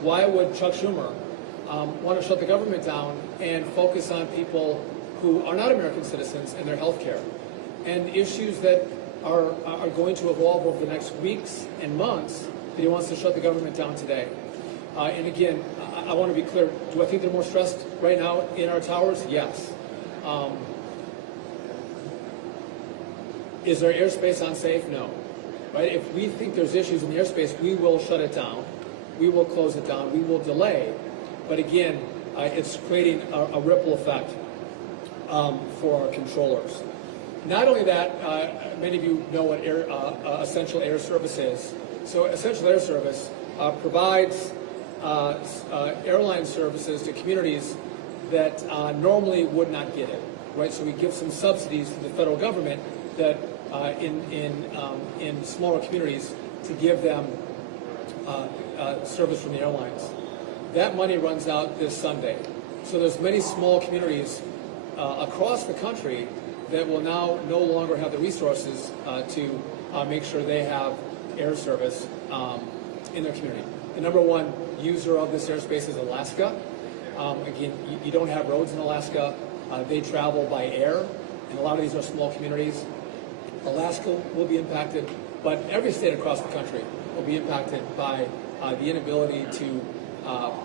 why would Chuck Schumer want to shut the government down and focus on people who are not American citizens and their health care, and issues that are going to evolve over the next weeks and months, that he wants to shut the government down today. And again, I want to be clear, do I think they're more stressed right now in our towers? Yes. Is their airspace unsafe? No. Right? If we think there's issues in the airspace, we will shut it down. We will close it down. We will delay. But again, it's creating a ripple effect for our controllers. Not only that, many of you know what essential air service is. So essential air service provides airline services to communities that normally would not get it. Right? So we give some subsidies to the federal government that in smaller communities to give them service from the airlines. That money runs out this Sunday. So there's many small communities across the country that will now no longer have the resources to make sure they have air service in their community. The number one user of this airspace is Alaska. Again, you don't have roads in Alaska. They travel by air, and a lot of these are small communities. Alaska will be impacted, but every state across the country will be impacted by the inability to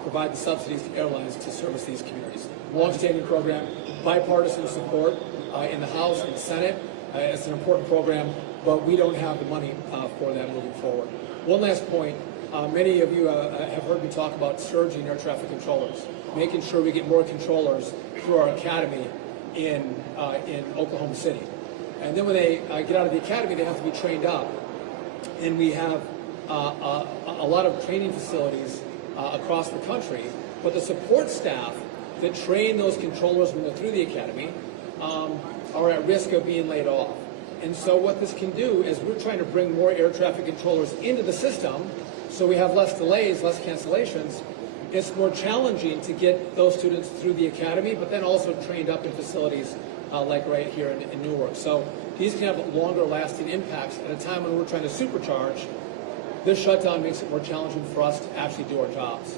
provide the subsidies to airlines to service these communities. Long-standing program, bipartisan support in the House and Senate. It's an important program, but we don't have the money for that moving forward. One last point. Many of you have heard me talk about surging air traffic controllers, making sure we get more controllers through our academy in Oklahoma City. And then when they get out of the academy, they have to be trained up. And we have a lot of training facilities across the country, but the support staff that train those controllers when they're through the academy are at risk of being laid off. And so what this can do is we're trying to bring more air traffic controllers into the system so we have less delays, less cancellations. It's more challenging to get those students through the academy, but then also trained up in facilities like right here in Newark. So these can have longer lasting impacts at a time when we're trying to supercharge. This shutdown makes it more challenging for us to actually do our jobs.